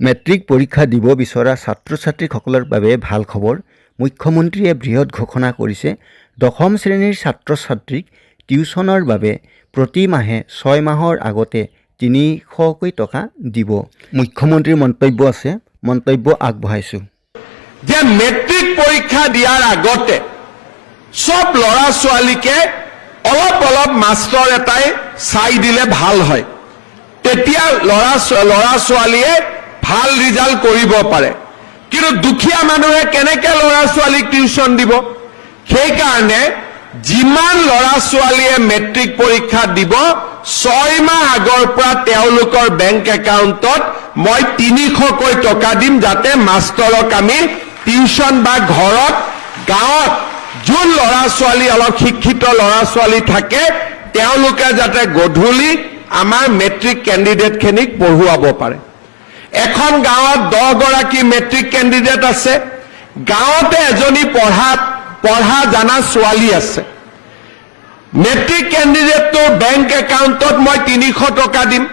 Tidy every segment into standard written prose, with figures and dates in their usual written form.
Matric পৰীক্ষা দিব বিচৰা ছাত্ৰ ছাত্ৰীসকলৰ বাবে ভাল খবৰ। মুখ্যমন্ত্ৰীয়ে বৃহৎ ঘোষণা কৰিছে। দশম শ্ৰেণীৰ ছাত্ৰ ছাত্ৰীক টিউচনৰ বাবে প্ৰতি মাহে 6 মাহৰ আগতে 300কৈ টকা দিব। মুখ্যমন্ত্ৰীৰ মন্তব্য আছে, মন্তব্য আগবঢ়াইছোঁ। যে মেট্ৰিক পৰীক্ষা দিয়াৰ আগতে সব ল'ৰা ছোৱালীকে অলপ মাষ্টৰ এটাই চাই দিলে ভাল হয়। তেতিয়া ল'ৰা ছোৱালীয়ে ভাল ৰিজাল্ট কৰিব পাৰে। কিন্তু দুখীয়া মানুহে কেনেকে ল'ৰা ছোৱালীক টিউচন দিব? সেইকাৰণে যিমান ল'ৰা ছোৱালীয়ে মেট্ৰিক পৰীক্ষা দিব 6 মাহ আগৰ পৰা তেওঁলোকৰ বেংক একাউণ্টত মই 300কৈ টকা দিম, যাতে মাষ্টৰক আমি টিউচন বা ঘৰত গাঁৱত যোন ল'ৰা ছোৱালী অলপ শিক্ষিত ল'ৰা ছোৱালী থাকে তেওঁলোকে যাতে গধূলি আমাৰ মেট্ৰিক কেণ্ডিডেটখিনিক পঢ়ুৱাব পাৰে। এখন গাঁৱত 10 গৰাকী মেট্ৰিক কেণ্ডিডেট আছে। গাঁৱতে এজনী পঢ়া জানা ছোৱালী আছে। মেট্ৰিক কেণ্ডিডেটটোৰ বেংক একাউণ্টত মই 300 টকা দিম।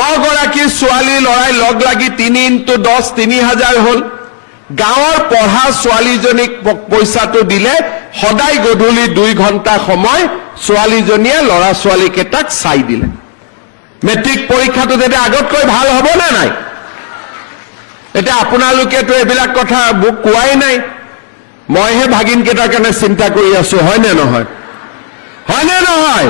10 গৰাকী ছোৱালী ল'ৰাই লগ লাগি 3 × 10 3000 হ'ল। গাঁৱৰ পঢ়া ছোৱালীজনীক পইচাটো দিলে সদায় গধূলি 2 ঘণ্টা সময় ছোৱালীজনীয়ে ল'ৰা ছোৱালীকেইটাক চাই দিলে। মেট্ৰিক পৰীক্ষাটো তেতিয়া আগতকৈ ভাল হ'ব নে নাই? এতিয়া আপোনালোকেতো এইবিলাক কথা মোক কোৱাই নাই, মইহে ভাগিনকেইটাৰ কাৰণে চিন্তা কৰি আছো, হয়নে নহয়? হয়নে নহয়?